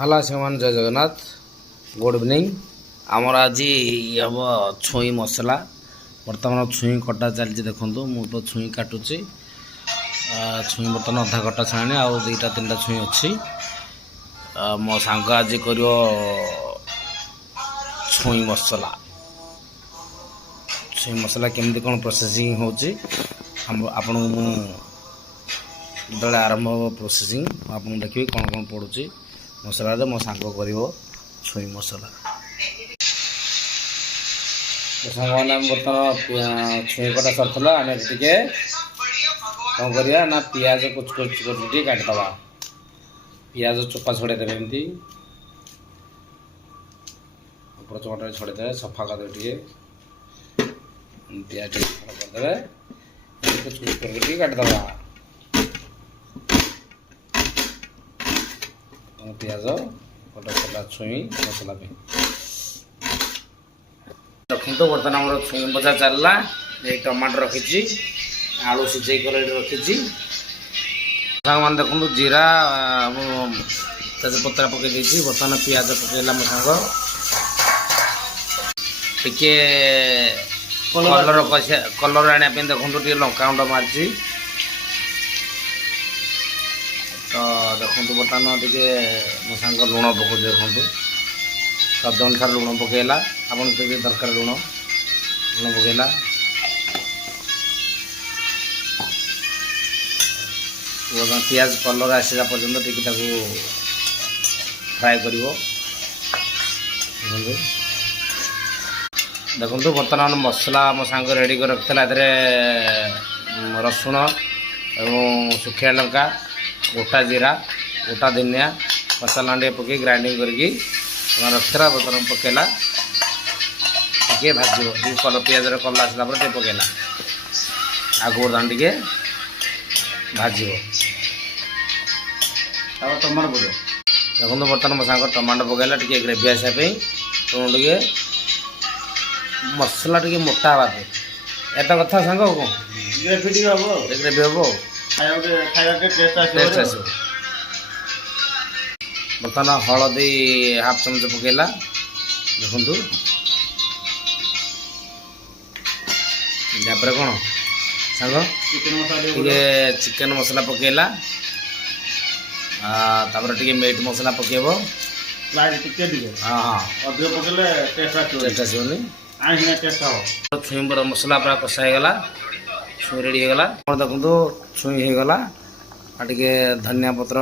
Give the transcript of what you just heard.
हला सेमान जय Jagannath good evening आमर आज हम छुई मसला बर्तमान छुई कटा चलती देखु मु तो छुई काटुची छुई बर्तमान अधा कटा छाणी आउ दुईटा तीन छुई अच्छी मो सांग आज कर छुई मसला केमती कौन प्रोसेसिंग होची आपण जो आरंभ प्रोसेसिंग आपको देखिए कौन कौन पड़ुची मसला मो सांग कर छुई मसला सांग मैंने बर्तमान छुई कटा सरला आम टे कौन करा ना पियाज कुछ कुछ काटिदवा पियाज चोपा छड़ेदेवे एमती ऊपर चोपा छड़ेदे सफा करदे पियाज करदे कुछ कुछ करके काटिदवा पियाज कटा सरला छुई मसला रखु तो बर्तमान आम छुई भजा चलला ये टमाटर रखी आलू सीझे कर रखी सांग मान देखो जीरा तेजपत्ता पकई बर्तमान पियाज पकईला मो सांग टिके कलर आने देखो टे लंका गुंड मार्ची तो देखो बर्तमान टे मो सांग लुण पकाउ देखो स्वाद अनुसार लुण पकईला आपन दरकार लुण पकईला पियाज कलर आसला पर्यंत टी फ्राए कर देखो बर्तमान मसला मो सांग रेडी कर रखा रसुण एवं सुखिया लंका गोटा जीरा गोटा धनिया मसला टे पकई ग्राइंडिंग करके रखा बर्तमान पकईला टे भाज कलर पियाज कलर आसला टे पकईला आगु बर्तमान टे भाज टमाटो देखो बर्तमान मो सांग टमाटो पकईला टे ग्रेवी आसापी तेणु टे मसला टे मोटा हवा एत कथा सांग कौन ग्रेवी हम टेस्ट आस बर्तमान हलदी हाफ चमच पकईला देखु यापर कौन सांग चिकेन मसला पकईला तापर टे मीट मसला पकेब हाँ हाँ टेस्ट आसोनी छुई मसला पूरा कषा होगला छुई रेडी होगला देखो छुई होगला टे धनिया पत्र